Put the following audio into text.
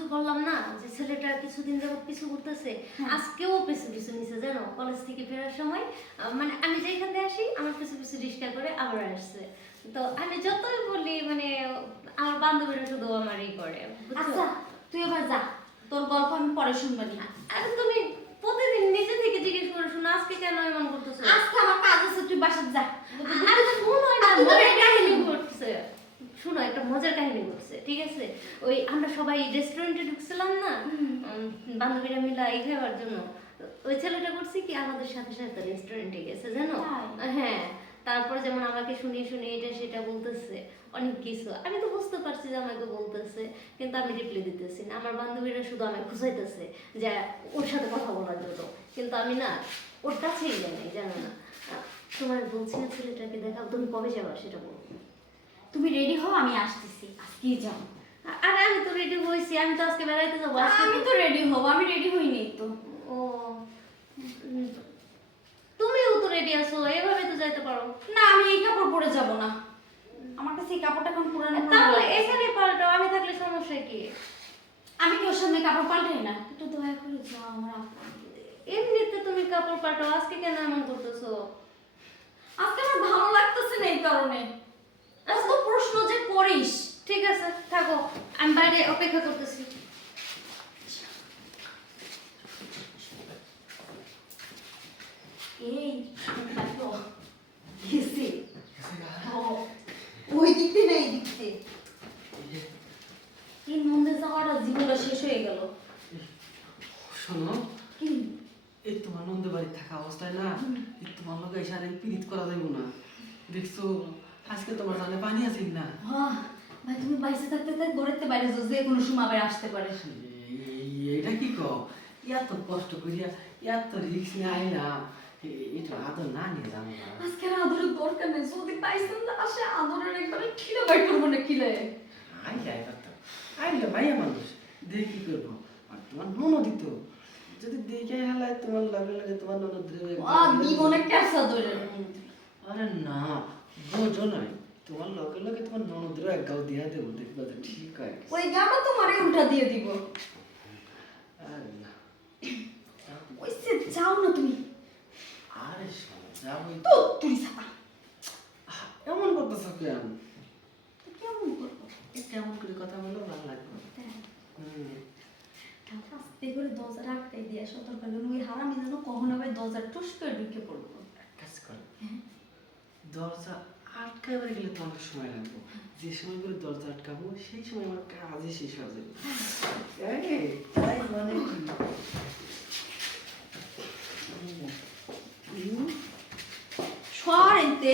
যে বললাম না যে ছেলেটা কিছুদিন যাবত পিছু করতেছে হ্যাঁ। আজকেও পিছু পিছু নিছে জানো? কলেজ থেকে ফেরার সময় মানে আমি যেখান থেকে আসি আমার পিছু পিছু রিক্সা করে আবার আসছে। তো আমি যতই বলি মানে আমার বান্ধবীরা শুধু আমারই করে আচ্ছা তুই এবার যা তোর গল্প আমি পরে শুনব না। আর তুমি প্রতিদিন নিজে থেকে জিজ্ঞেস করে শোনো আজকে কেন এমন করতেছো? আজকে আমার কাজ আছে তুই বাসার যা আরে শোনো না আর তুই তো মজার রেডি কাহিনী হইলি। ঘটছে শোনো একটা মজার কাহিনী ঘটছে ঠিক আছে? ওই আমরা সবাই রেস্টুরেন্টে ঢুকছিলাম না বান্ধবীরা মিলে এই খাওয়ার জন্য। ওই ছেলেটা করছে কি আমাদের সাথে সাথে রেস্টুরেন্টে গেছে জানো? হ্যাঁ তারপর যেমন আমাকে শুনিয়ে শুনিয়ে এটা সেটা বলতেছে অনেক কিছু। আমি তো বুঝতে পারছি যে আমাকে বলতেছে কিন্তু আমি রিপ্লাই দিতেছি না। আমার বান্ধবীরা শুধু আমাকে খুঁজাইতেছে যে ওর সাথে কথা বলার জন্য। কিন্তু আমি না ওর কাছেই নাই জানো না? তোমার বলছি না ছেলেটাকে দেখাও তুমি কবে যাবা সেটা বলো। তুমি রেডি হও আমি আসতেছি। আজকেই যাও। আরে আমি তো রেডি হয়েছি আমি তো আজকে বেড়াইতে যাব। আজকে আমি তো রেডি হব আমি রেডি হইনি তো। ও তুমিও তো রেডি আছো এভাবে তো যাইতে পারো। না আমি এই কাপড় পরে যাব না। আমার কাছে এই কাপড়টা এখন পুরানো তাহলে। এখানে পাল্টাও আমি থাকলে সমস্যা কি? আমি কি ওর সামনে কাপড় পাল্টাই না? একটু দয়া করে যাও আমার এমনিতে তুমি কাপড় পাল্টাও আজকে কেন এমন করতেছো আজকে আমার ভালো লাগতেছে না এই কারণে এত প্রশ্ন যে করিস ঠিক আছে থাকো আমি বাইরে অপেক্ষা করতেছি। এই গেছে। ওই দিক না এই দিক থেকে এই যাওয়াটা জীবনটা শেষ হয়ে গেল। শোনো কি? এই তোমার নন্দে বাড়ি থাকা অবস্থায় না এই তোমার লোক পীড়িত করা যাইব না। দেখছ আজকে তোমার জানে পানি আছে না ভাই তুমি বাইসে থাকতে থাকতে ঘরেতে বাইরে যাও, যে কোনো সময় আবার আসতে পারে। এইটা কি কও? এত কষ্ট করিয়া এত রিক্স নিয়ে এ- এটা আদর না নিয়ে যাব না। আজকে আদরের দরকার নেই যদি পাইছেন না আসে আদরের একবারে ঠিলে বাই করব না কিলে আই করতাম আইলে ভাইয়া মানুষ দেখে কি করব? আর তোমার ননদ দিত। যদি দেখে হেলায় তোমার লাগে লাগে তোমার ননদ ধরে আ জীবনে ক্যাসা ধরে। আরে না বোঝো নাই তোমার লগে লগে তোমার ননদের এক গাও দিয়া দেবো দেখবা তো ঠিক হয় ওই গাটা তোমারে উল্টা দিয়ে দিব। ওই সে যাও না তুমি। আরে শোনো যাবোই তো তুই আহ, এমন করতেছ কেন? কেমন করব? কেমন করে কথা বলো ভালো লাগবে। হ্যাঁ। আস্তে করে দরজা দিয়ে সতর্ক হলেন ওই হারামি যেন কখনো আবার দরজা টুস করে ঢুকে পড়ব? এক কাজ করো। হ্যাঁ। দরজা আটকাবার গেলে তো অনেক সময় লাগবো। যে সময় করে দরজা আটকাবো সেই সময় আমার কাজই শেষ হয়ে যাবে। তাই মানে কি? সর এতে।